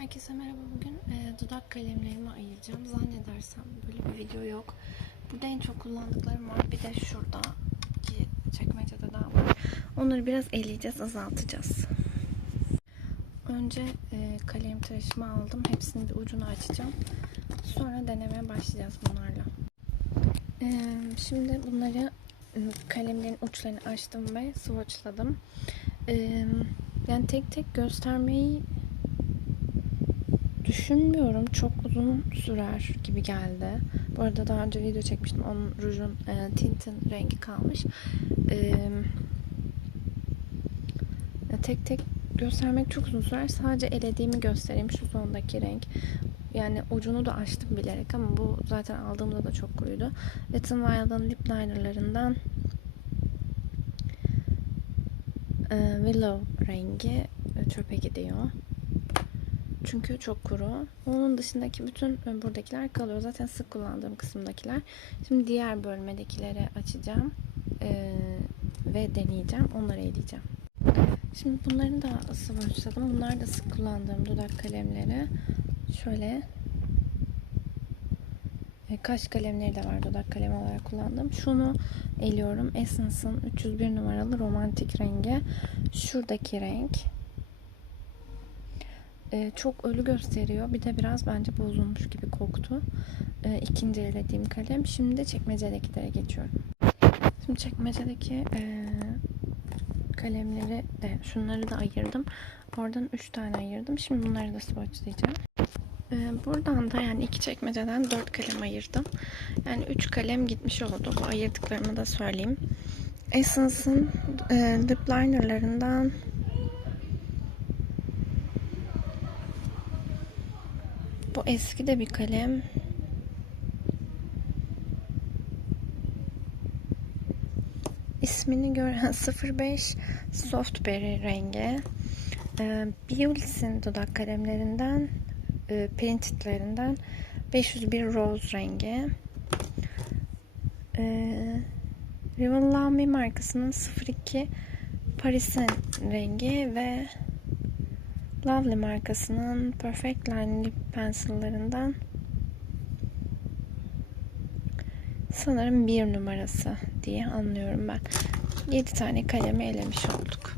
Herkese merhaba. Bugün e, dudak kalemlerimi ayıracağım. Zannedersem böyle bir video yok. Burada en çok kullandıklarım var. Bir de şurada iki çekmecede daha var. Onları biraz eleyeceğiz, azaltacağız. Önce e, kalem tıraşımı aldım. Hepsinin bir ucunu açacağım. Sonra denemeye başlayacağız bunlarla. E, şimdi bunları e, kalemlerin uçlarını açtım ve swatchladım. E, yani tek tek göstermeyi düşünmüyorum. Çok uzun sürer gibi geldi. Bu arada daha önce video çekmiştim. Onun rujun e, tintin rengi kalmış. E, tek tek göstermek çok uzun sürer. Sadece elediğimi göstereyim. Şu sondaki renk. Yani ucunu da açtım bilerek ama bu zaten aldığımda da çok kuruydu. Wet n Wild'ın lip linerlarından e, Willow rengi çöpe gidiyor. Çünkü çok kuru. Onun dışındaki bütün e, buradakiler kalıyor. Zaten sık kullandığım kısımdakiler. Şimdi diğer bölmedekileri açacağım. Ee, ve deneyeceğim. Onları eleyeceğim. Şimdi bunları da sıvırsadım. Bunlar da sık kullandığım dudak kalemleri. Şöyle e, kaş kalemleri de var dudak kalemi olarak kullandığım. Şunu eliyorum. Essence'ın 301 numaralı romantik rengi. Şuradaki renk e, çok ölü gösteriyor. Bir de biraz bence bozulmuş gibi koktu. E, ikinci elediğim kalem. Şimdi çekmecedekilere geçiyorum. Şimdi çekmecedeki e, kalemleri de şunları da ayırdım. Oradan 3 tane ayırdım. Şimdi bunları da swatchlayacağım. E, buradan da yani iki çekmeceden 4 kalem ayırdım. Yani 3 kalem gitmiş oldu. Bu ayırdıklarımı da söyleyeyim. Essence'ın e, lip linerlarından Bu eski de bir kalem. İsmini gören 05 Softberry rengi. Ee, Biolis'in dudak kalemlerinden e, Printed 501 Rose rengi. Ee, Rival Lamy markasının 02 Paris'in rengi ve Lovely markasının Perfect Line Lip Pencil'larından sanırım bir numarası diye anlıyorum ben. 7 tane kalemi elemiş olduk.